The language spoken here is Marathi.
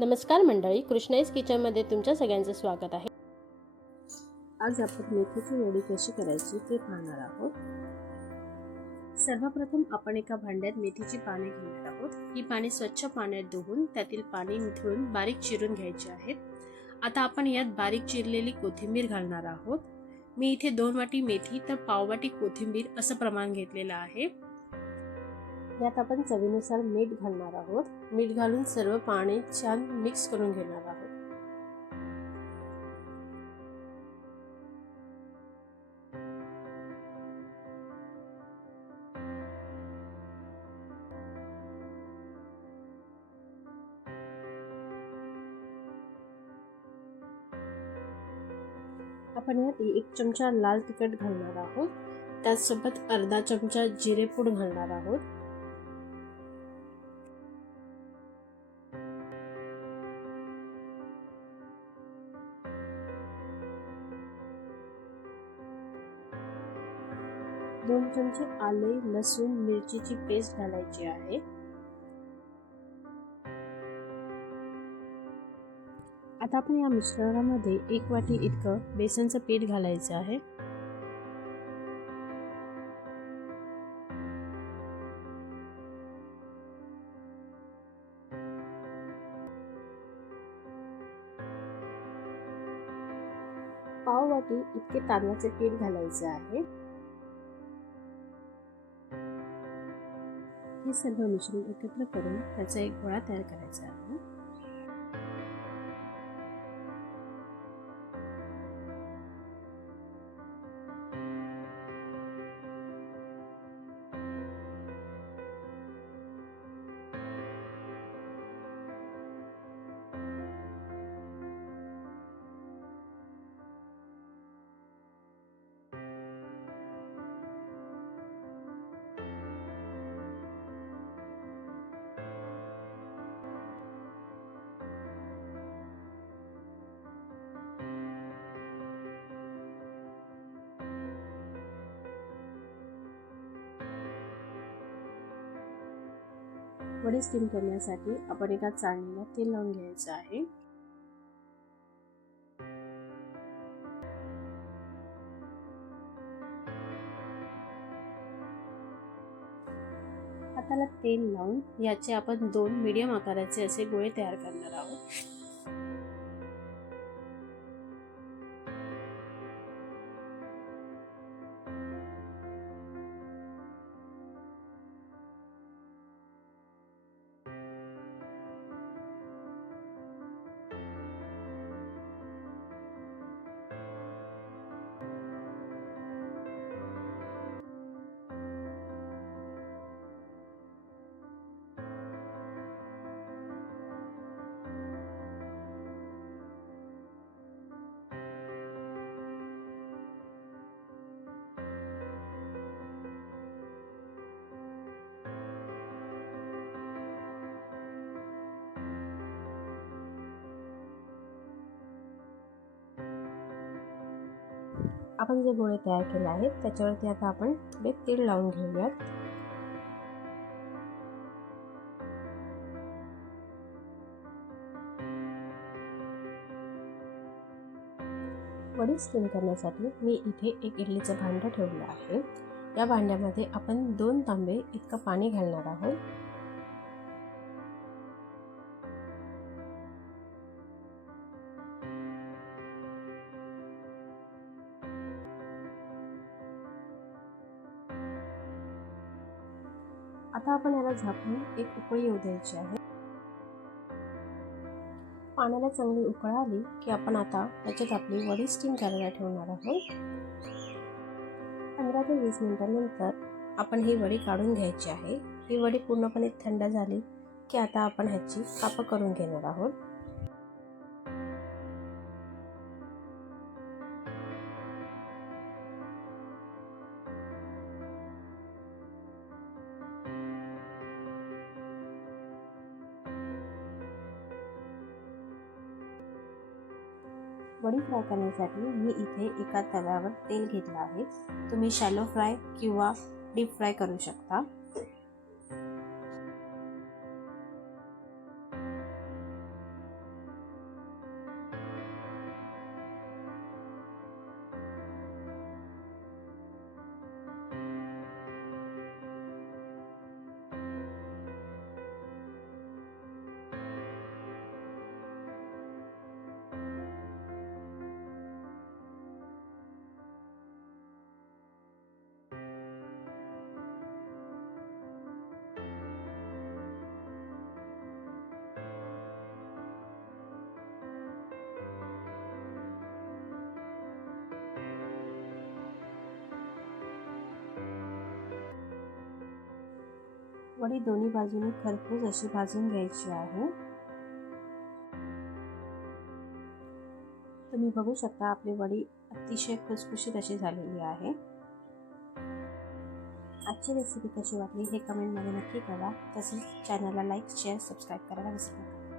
नमस्कार मंडळी, कृष्णाईज किचनमध्ये तुमच्या सगळ्यांचं स्वागत आहे। आज आपण मेथीची वडी कशी करायची ते पाहणार आहोत। सर्वप्रथम आपण एका भांड्यात मेथीची पाने घेणार आहोत। ही पाने स्वच्छ पाण्यात धुवून त्यातील पाणी निथळून बारीक चिरून घ्यायची आहेत। आता आपण यात बारीक चिरलेली कोथिंबीर घालणार आहोत। मी इथे 2 वाटी मेथी तर पाव वाटी कोथिंबीर असं प्रमाण घेतलेलं आहे। यात आपण चवीनुसार मीठ घालणार आहोत। मीठ घालून सर्व पाणी छान मिक्स करून घेणार आहोत। आपण यात 1 चमचा लाल तिखट घालणार आहोत। त्यासोबत अर्धा चमचा जिरेपूड घालणार आहोत। दोन चमचे आले लसूण मिरचीची पेस्ट घालायची आहे। आता आपण या मिश्रणामध्ये 1 वाटी इतकं बेसनचं पीठ घालायचं आहे। पाव वाटी इतके तांदळाचे पीठ घालायचे आहे। हे सर्व मिश्रण एकत्र करून त्याचा एक गोळा तयार करायचा आहे। वडी स्टीम करण्यासाठी आपण एका चाळणीला तेल लावून घ्यायचं आहे। हाताला तेल लावून याचे आपण 2 मीडियम आकाराचे असे गोळे तयार करणार आहोत। आपण जे गोळे तयार केले आहेत त्याच्यावरती आता आपण थोडे तेल लावून घेऊयात। वडी स्टीम करण्यासाठी मी इथे एक इडलीचं भांडं ठेवलं आहे। या भांड्यामध्ये आपण 2 तांबे इतकं पाणी घालणार आहोत। आता आपण याला झाकून एक उकळी येऊ द्यायची आहे। पाण्याला चांगली उकळ आली की आपण आता त्याच्यात आपली वडी स्टीम करायला ठेवणार आहोत। 15 ते 20 मिनिटांनंतर आपण ही वडी काढून घ्यायची आहे। ही वडी पूर्णपणे थंड झाली की आता आपण ह्याची कापं करून घेणार आहोत। वडी फ्राय करण्यासाठी मी इथे एका तव्यावर तेल घेतलं आहे। तुम्ही शॅलो फ्राय किंवा डीप फ्राय करू शकता। वडी दोन्ही बाजूनी खरपूस अशी भाजून घ्यायची आहे। तुम्ही बघू शकता आपली वडी अतिशय खुसखुशीत अशी झालेली आहे। आजची रेसिपी कशी वाटली हे कमेंटमध्ये नक्की कळवा। तसेच चॅनलला लाईक, शेअर, सबस्क्राईब करायला विसरू नका।